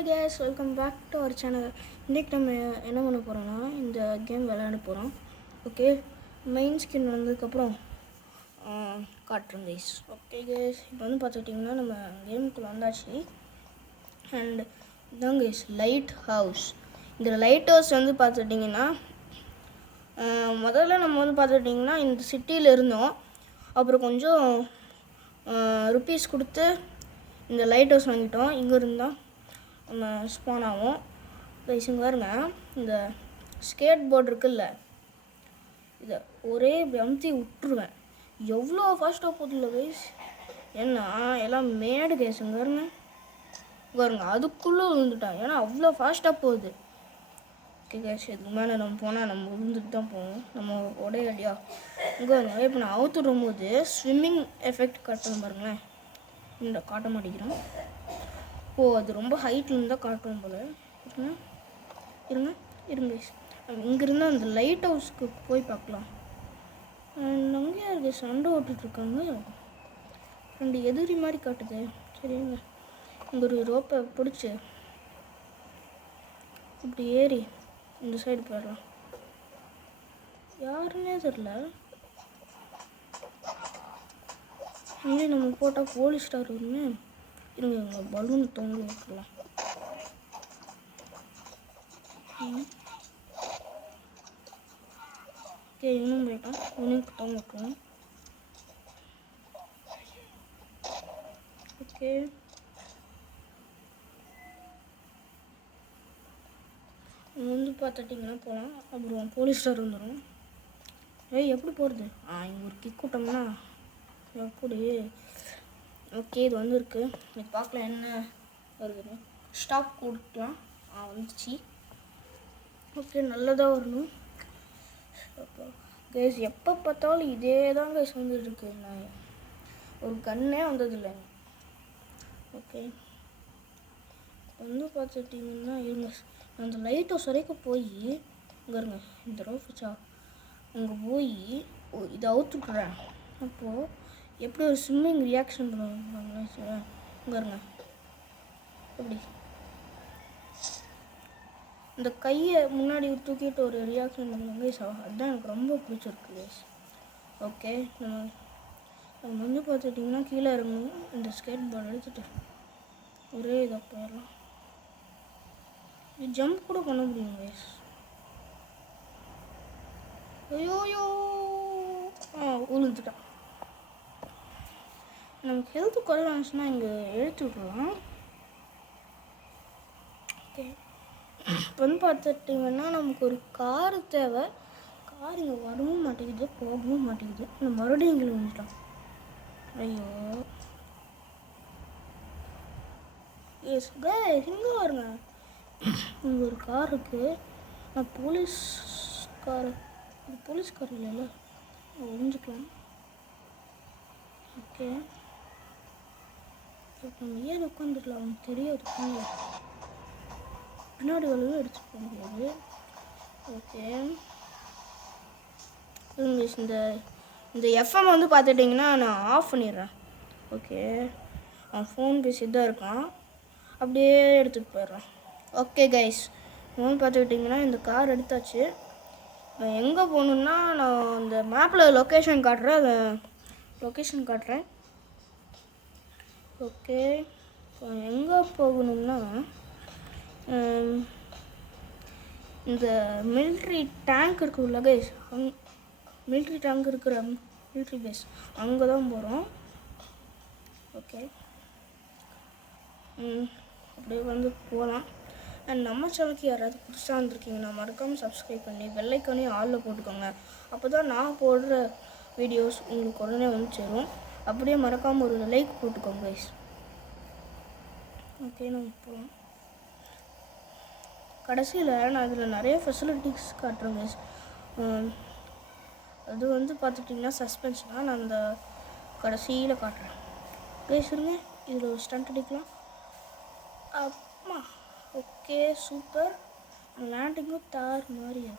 Hi guys, welcome back to our channel. இன்றைக்கி நம்ம என்ன பண்ண போகிறோம்னா இந்த கேம் விளையாட போகிறோம். ஓகே, மெயின் ஸ்கின் வந்ததுக்கப்புறம் காட்டுறோம் கைஸ். ஓகே கைஸ், இப்போ வந்து பார்த்துக்கிட்டிங்கன்னா நம்ம கேமுக்குள்ளே வந்தாச்சு. அண்ட் இதான் கைஸ் லைட் ஹவுஸ். இந்த லைட் ஹவுஸ் வந்து பார்த்துக்கிட்டிங்கன்னா முதல்ல நம்ம வந்து பார்த்துக்கிட்டிங்கன்னா இந்த சிட்டியில் இருந்தோம். அப்புறம் கொஞ்சம் ருப்பீஸ் கொடுத்து இந்த லைட் ஹவுஸ் வாங்கிட்டோம். இங்கே இருந்தால் நம்ம ஸ்பான் ஆகும். இங்கே பாருங்க, இந்த ஸ்கேட் போர்டு இருக்குல்ல, இதை ஒரே அமுத்தி விட்டுருவேன். எவ்வளோ ஃபாஸ்ட்டாக போதில்ல கைஸ். ஏன்னா எல்லாம் மேடு கைஸ். இங்கே பாருங்க அதுக்குள்ளே விழுந்துட்டான். ஏன்னா அவ்வளோ ஃபாஸ்ட்டாக போகுது. ஓகே கைஸ், இதுக்கு மேலே நம்ம போனால் நம்ம விழுந்துட்டு தான் போவோம். நம்ம உடையடியா இங்கே பாருங்க. இப்போ நான் அவுத்துடும் போது ஸ்விம்மிங் எஃபெக்ட் காட்டணும் பாருங்களேன். இந்த காட்ட மாட்டேங்கிறோம். அது ரொம்ப ஹைட்டில் இருந்தால் காட்டும் போல். இருங்க இங்கேருந்து அந்த லைட் ஹவுஸ்க்கு போய் பார்க்கலாம். அங்கேயா இருக்கு சண்டை ஓட்டுட்ருக்காங்க. ரெண்டு எதிரி மாதிரி காட்டுது. சரிங்க, இங்கே ஒரு ரோப்பை பிடிச்சி இப்படி ஏறி இந்த சைடு போயிடலாம். யாருன்னே தெரில. இங்கே நம்ம போட்டால் போலீஸ் ஸ்டார் வருமே. இருங்க, இங்கே பலூன் தொங்க விட்டுலாம். ஓகே, இன்னும் போயிட்டான். இவனுக்கு தொங்க விட்டுருவோம். ஓகே, வந்து பார்த்துட்டிங்கன்னா போகலாம். அப்புறம் போலீஸ் ஸ்டார் வந்துடும். எப்படி போகிறது? இங்கே ஒரு கிக் விட்டோம்னா எப்படி? ஓகே, இது வந்துருக்கு. இது பார்க்கலாம் என்ன வருதுன்னு. ஸ்டாப் கொடுக்கலாம். வந்துச்சு. ஓகே, நல்லதாக வரணும். அப்போ கேஸ் எப்போ பார்த்தாலும் இதே தான் கேஸ் வந்துட்டுருக்கு. நான் ஒரு கண்ணே வந்ததில்லை. ஓகே, வந்து பார்த்துட்டிங்கன்னா இருங்க, அந்த லைட் ஹவுஸ் வரைக்கும் போய் இங்கே இருங்க, இந்த ரோஃபிச்சா அங்கே போய் இதை அவுத்துட்றேன். அப்போது எப்படி ஒரு ஸ்விம்மிங் ரியாக்ஷன் பண்ணுவாங்களே சார். இங்கே இருங்க, எப்படி இந்த கையை முன்னாடி தூக்கிட்டு ஒரு ரியாக்ஷன் பண்ணுவாங்க சார். அதுதான் எனக்கு ரொம்ப பிடிச்சிருக்கு கைஸ். ஓகே, நம்ம வந்து பார்த்துட்டிங்கன்னா கீழே இறங்கணும். இந்த ஸ்கேட் போர்டு எடுத்துகிட்டு ஒரே இதாக போயிடலாம். இது ஜம்ப் கூட பண்ண முடியும் கைஸ். ஐயோயோ, விழுந்துட்டான். நமக்கு ஹெல்த் குறைவாச்சுன்னா இங்கே எழுத்து விட்றலாம். ஓகே, இப்போ வந்து பார்த்துட்டிங்கன்னா நமக்கு ஒரு கார் தேவை. கார் இங்கே வரவும் மாட்டேங்குது, போகவும் மாட்டேங்குது. இந்த மறுபடியும் இங்கே வந்துட்டான். ஐயோ எஸ் கைஸ், இங்கே வருங்க. இங்கே ஒரு கார் இருக்குது. நான் போலீஸ் கார் இல்லைல்ல, ஒழிஞ்சிக்கலாம். ஓகே, நம்ம ஏன் உட்காந்துக்கலாம், அவனுக்கு தெரியாது. பின்னாடி வளவும் எடுத்துகிட்டு போக முடியாது. ஓகே, இந்த எஃப்எம் வந்து பார்த்துட்டிங்கன்னா நான் ஆஃப் பண்ணிடுறேன். ஓகே, அவன் ஃபோன் பேசிட்டு தான் இருக்கான். அப்படியே எடுத்துகிட்டு போயிடுறான். ஓகே கைஸ், ஃபோன் பார்த்துக்கிட்டிங்கன்னா இந்த கார் எடுத்தாச்சு. நான் எங்கே போகணுன்னா நான் இந்த மேப்பில் லொக்கேஷன் காட்டுறேன். ஓகே, இப்போ எங்கே போகணும்னா இந்த மிலிட்ரி டேங்க் இருக்குல்ல கைஸ், மிலிட்ரி டேங்க் இருக்கிற மிலிட்ரி பேஸ் அங்கே தான் போகிறோம். ஓகே, அப்படியே வந்து போகலாம். அண்ட் நம்ம சேனலுக்கு யாராவது புதுசாக வந்திருக்கீங்கன்னா மறக்காமல் சப்ஸ்கிரைப் பண்ணி பெல் ஐக்கானையும் ஆளில் போட்டுக்கோங்க. அப்போ தான் நான் போடுற வீடியோஸ் உங்களுக்கு உடனே வந்து சேரும். அப்படியே மறக்காமல் ஒரு லைக் போட்டுக்கோங்க கைஸ். ஓகே, நம்ம போகலாம். கடைசியில் நான் அதில் நிறைய ஃபெசிலிட்டிஸ் காட்டுறேன் கைஸ். அது வந்து பார்த்துட்டிங்கன்னா சஸ்பென்ஸ்னால் நான் அந்த கடைசியில் காட்டுறேன் கைஸ். இருங்க, இதில் ஒரு ஸ்டண்ட் அடிக்கலாம். அம்மா, ஓகே சூப்பர். லேண்டிங்கும் தார் மாதிரியா.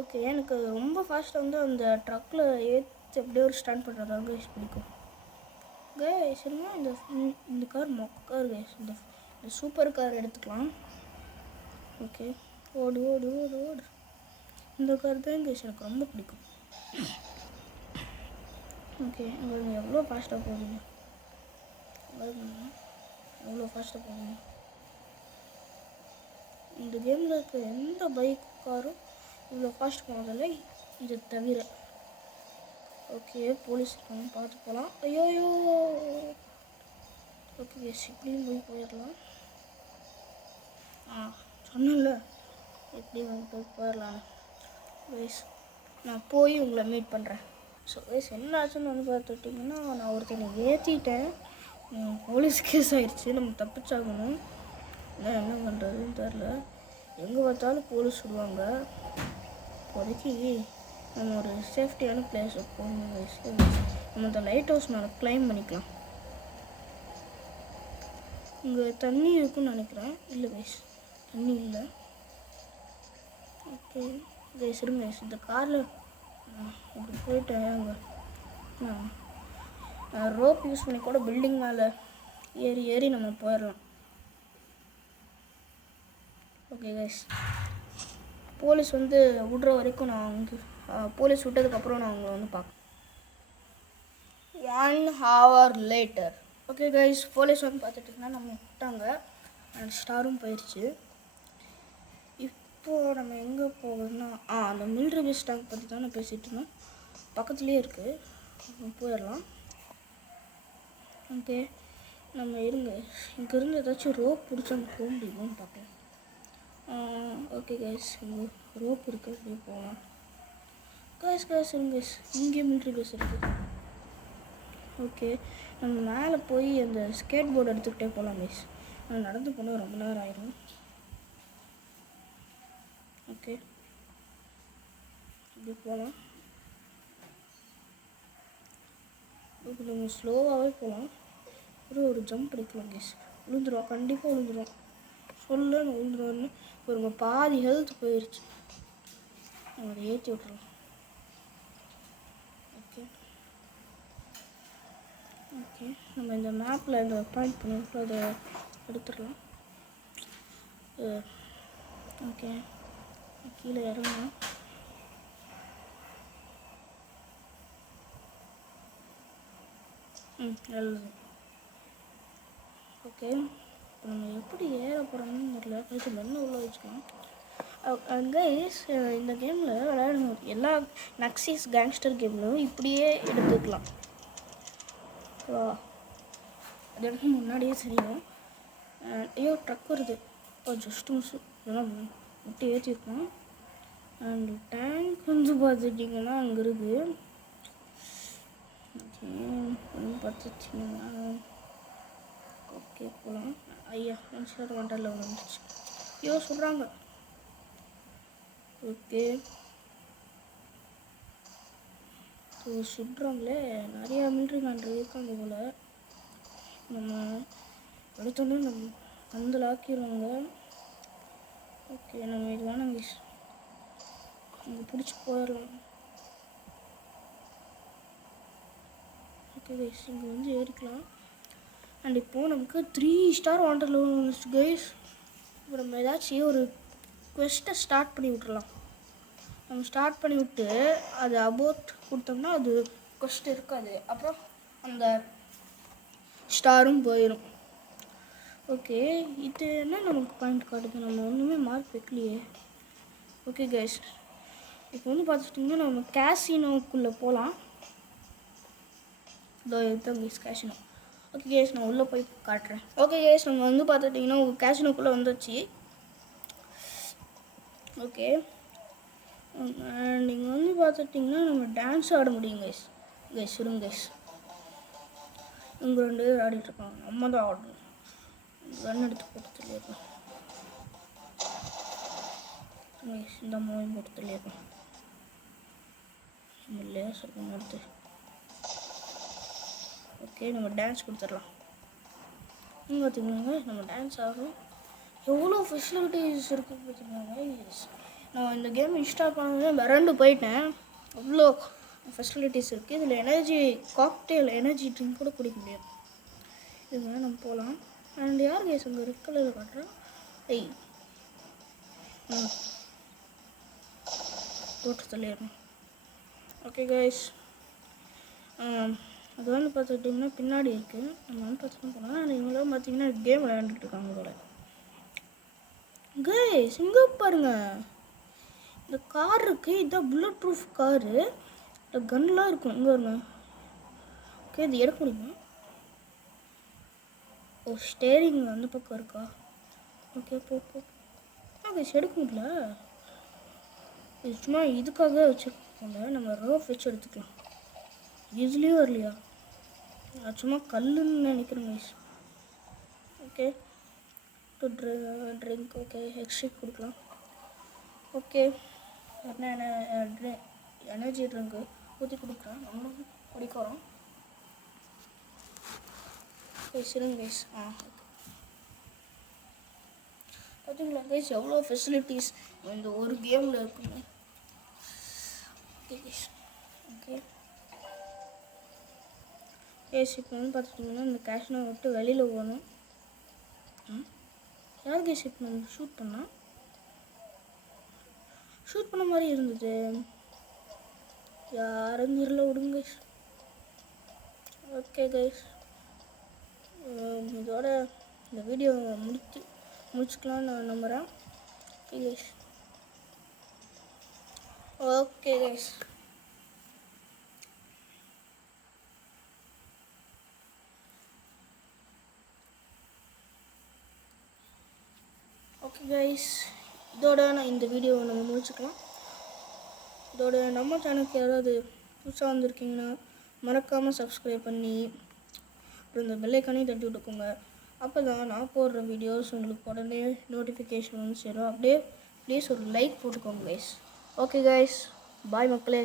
ஓகே, எனக்கு ரொம்ப ஃபாஸ்ட்டாக வந்து அந்த ட்ரக்கில் ஏற்றி அப்படியே ஒரு ஸ்டாண்ட் பண்ணுறது கைஸ் பிடிக்கும். சரிங்க இந்த கார் மொக்க கார் கைஸ். இந்த சூப்பர் கார் எடுத்துக்கலாம். ஓகே, ஓடு ஓடு ஓடு ஓடு. இந்த கார் தான் கைஸ் எனக்கு ரொம்ப பிடிக்கும். ஓகே, உங்களுக்கு எவ்வளோ ஃபாஸ்ட்டாக போகுதுங்க, எவ்வளோ ஃபாஸ்ட்டாக போகுதுங்க. இந்த கேமில் இருக்க எந்த பைக் காரும் இவ்வளோ ஃபாஸ்ட் போனதில்லை, இதை தவிர. ஓகே, போலீஸ் இருக்காங்க, பார்த்து போகலாம். ஐயோயோ. ஓகே கைஸ், இப்படியும் போயிடலாம். சொன்னல எப்படி போயிடலாம் கைஸ். நான் போய் உங்களை மீட் பண்ணுறேன். ஸோ கைஸ், என்ன ஆச்சுன்னு வந்து பார்த்துட்டிங்கன்னா, நான் ஒருத்தனை ஏற்றிட்டேன், போலீஸ் கேஸ் ஆகிடுச்சு. நம்ம தப்பிச்சாகணும். என்ன பண்ணுறதுன்னு தெரில. எங்கே பார்த்தாலும் போலீஸ் விடுவாங்க. இப்போதைக்கு நம்ம ஒரு சேஃப்டியான பிளேஸை போகணும். நம்ம இந்த லைட் ஹவுஸ் மேலே கிளைம் பண்ணிக்கலாம். இங்கே தண்ணி இருக்குன்னு நினைக்கிறேன். இல்லை கைஸ், தண்ணி இல்லை. ஓகே கைஸ், இருங்க கைஸ். இந்த காரில் இப்படி போயிட்டேன். அங்கே ரோப் யூஸ் பண்ணி கூட பில்டிங் மேலே ஏறி நம்ம போயிடலாம். ஓகே கைஸ், போலீஸ் வந்து விடுற வரைக்கும் நான் போலீஸ் விட்டதுக்கப்புறம் நான் உங்களை வந்து பார்க்க. 1 hour later. Okay guys, police வந்து பார்த்துட்டிங்கன்னா நம்ம விட்டாங்க, அண்ட் ஸ்டாரும் போயிடுச்சு. இப்போது நம்ம எங்கே போகுதுன்னா அந்த மிலிட்ரி பேஸ் டேங்க் பற்றி தான் நான் பேசிகிட்டு இருந்தோம். பக்கத்துலேயே இருக்குது, போயிடலாம். ஓகே, நம்ம இருங்க, இங்கேருந்து ஏதாச்சும் ரோப் பிடிச்சி அங்கே போக முடியுமான்னு பார்க்கலாம். ஓகே கைஸ், இங்கே ரோப் இருக்குது, அப்படியே போகலாம். கைஸ் இருங்க கைஸ், இங்கே மிலிட்ரி பேஸ் இருக்குது. ஓகே, நம்ம மேலே போய் அந்த ஸ்கேட் போர்டு எடுத்துக்கிட்டே போகலாம் கைஸ். நடந்து போனால் ரொம்ப நேரம் ஆயிடும். ஓகே, இப்படி போகலாம். இப்போ நம்ம ஸ்லோவாகவே போகலாம். ஒரு ஜம்ப் அடிக்கலாம் கைஸ். விழுந்துருவோம், கண்டிப்பாக விழுந்துருவோம். சொல்ல நான் விழுந்துருவேன்னு ஒரு பாதி ஹெல்த் போயிடுச்சு. அதை ஏற்றி விட்டுருலாம். ஓகே ஓகே, நம்ம இந்த மேப்பில் இந்த பாயிண்ட் பண்ணிவிட்டு அதை எடுத்துடலாம். ஓகே, கீழே இறங்கணும். நல்லது. ஓகே, இப்போ நம்ம எப்படி ஏற போகிறோம்னு தெரியல. கழிச்சு மண்ணை உள்ள வச்சுக்கலாம். கைஸ், இந்த கேமில் விளையாடணும் எல்லா நக்ஸிஸ் கேங்ஸ்டர் கேம்லையும் இப்படியே எடுத்துக்கலாம். அது எனக்கு முன்னாடியே தெரியும். ஐயோ, ட்ரக் வருது. ஜஸ்ட் மிஸ், இதெல்லாம் முட்டி ஏற்றிருக்கோம். அண்ட் டேங்க் வந்து பார்த்துட்டிங்கன்னா அங்கே இருக்குது. ஓகே, பார்த்துட்டிங்கன்னா ஓகே போகலாம். ஐயா, இன்ஸ்டார் ஒண்டரில் வந்துச்சு. ஐயோ சொல்கிறாங்க. ஓகே, சுடுறாங்களே, நிறையா மிலிட்ரி மேன் இருக்காங்க போல். நம்ம எடுத்தோன்னே நம்ம பந்தல் ஆக்கிடுவாங்க. ஓகே, நம்ம இது வேணாம் கைஸ், இங்கே பிடிச்சி போயிடலாம். ஓகே கைஸ், இங்கே வந்து ஏறிக்கலாம். அண்ட் இப்போது நமக்கு 3 ஸ்டார் வாண்டரில் வந்துச்சு கைஸ். இப்போ நம்ம ஏதாச்சும் ஒரு குவெஸ்ட்டை ஸ்டார்ட் பண்ணி விட்றலாம். நம்ம ஸ்டார்ட் பண்ணி விட்டு அது அபோட் கொடுத்தோம்னா அது குவெஸ்ட் இருக்காது, அப்புறம் அந்த ஸ்டாரும் போயிடும். ஓகே, இது என்ன நமக்கு பாயிண்ட் காட்டுது, நம்ம ஒன்றுமே மார்க் வைக்கலையே. ஓகே கைஸ், இப்போ வந்து பார்த்துட்டிங்கன்னா நம்ம கேசினோக்குள்ளே போகலாம். இதோ இதுதான் கைஸ் கேசினோ. ஓகே கைஸ், நான் உள்ளே போய் காட்டுறேன். ஓகே கைஸ், நம்ம வந்து பார்த்துட்டிங்கன்னா கேசினோக்குள்ளே வந்துச்சு. ஓகே, நீங்கள் வந்து பார்த்துட்டிங்கன்னா நம்ம டான்ஸ் ஆட முடியும் கைஸ். இருங்க கைஸ், இங்கே 2 பேர் ஆடிட்டுருக்காங்க, நம்ம தான் ஆடணும். கன் எடுத்து போட்டு சொல்லிடுறோம் கைஸ், இந்த மூவி போட்டு சொல்லிடுறோம். நம்ம லேசர் கன் எடுத்து. ஓகே, நம்ம டான்ஸ் கொடுத்துடலாம். நீங்கள் பார்த்திங்கன்னாங்க நம்ம டான்ஸ் ஆடுறோம். எவ்வளோ ஃபெசிலிட்டிஸ் இருக்குது பார்த்திங்கனாங்க. நான் இந்த கேம் இன்ஸ்டால் பண்ணவே மிரண்டு போயிட்டேன். அவ்வளோ ஃபெசிலிட்டிஸ் இருக்குது. இதில் எனர்ஜி காக்டெயில் எனர்ஜி ட்ரிங்க் கூட குடிக்க முடியும். இதுங்க நம்ம போகலாம். அண்ட் யார் கைஸ் அங்கே ரெட் கலரில் காட்டுறேன். ஐய் போட்டு தள்ளிடணும். ஓகே கைஸ், அது வந்து பார்த்துக்கிட்டிங்கன்னா பின்னாடி இருக்குது. நம்ம வந்து பார்த்துட்டு போனால் ஆனால் இவங்களாம் பார்த்தீங்கன்னா கேம் விளையாண்டுட்டு இருக்காங்க போல. கைஸ் இங்கே பாருங்கள், இந்த கார் இருக்குது. இதுதான் புல்லட் ப்ரூஃப் காரு. இந்த கன்லாம் இருக்கும் இங்கே வருங்க. ஓகே இது எடுக்க முடியுமா? ஓ ஸ்டேரிங் அந்த பக்கம் இருக்கா? ஓகே போ கைஸ் எடுக்க முடியல. இது சும்மா இதுக்காக வச்சுருக்கோங்க. நம்ம ரோப் வச்சு எடுத்துக்கலாம். இதுலேயும் வரலையா? அது சும்மா கல்லுன்னு நினைக்கிறேன் guys. Okay to drink. Okay எக்ஸ்ட்ரிக் கொடுக்கலாம். ஓகே என்ன எனர்ஜி ட்ரிங்க்கு ஊற்றி கொடுக்குறேன். நம்மளும் குடிக்க வரோம் கைஸ். இருங்க கைஸ். ஓகே பார்த்தீங்களா கைஸ் எவ்வளோ ஃபெசிலிட்டிஸ் இந்த ஒரு கேமில் இருக்குங்க. Okay guys. ஓகே கைஸ் இப்போ வந்து பார்த்துட்டிங்கன்னா இந்த கேஷ்னை விட்டு வெளியில் போகணும். யார் கைஸ் இப்போ நம்ம ஷூட் பண்ண மாதிரி இருந்தது. யாரும் தெரியல, விடுங்க கைஸ். ஓகே கைஸ், இதோட இந்த வீடியோ முடிச்சுக்கலாம்னு நான் நம்புகிறேன். Okay guys. Okay guys. Okay guys, இதோட நான் இந்த வீடியோவை நம்ம முடிச்சுக்கலாம். இதோட நம்ம சேனலுக்கு யாராவது புதுசாக வந்திருக்கீங்கன்னா மறக்காமல் சப்ஸ்கிரைப் பண்ணி அப்புறம் இந்த பெல்லைக்கானே தட்டி விட்டுக்கோங்க. அப்போ தான் நான் போடுற வீடியோஸ் உங்களுக்கு உடனே நோட்டிஃபிகேஷன் வந்து சேரும். அப்படியே ப்ளீஸ் ஒரு லைக் போட்டுக்கோங்க கைஸ். ஓகே கைஸ், பாய் மக்களே.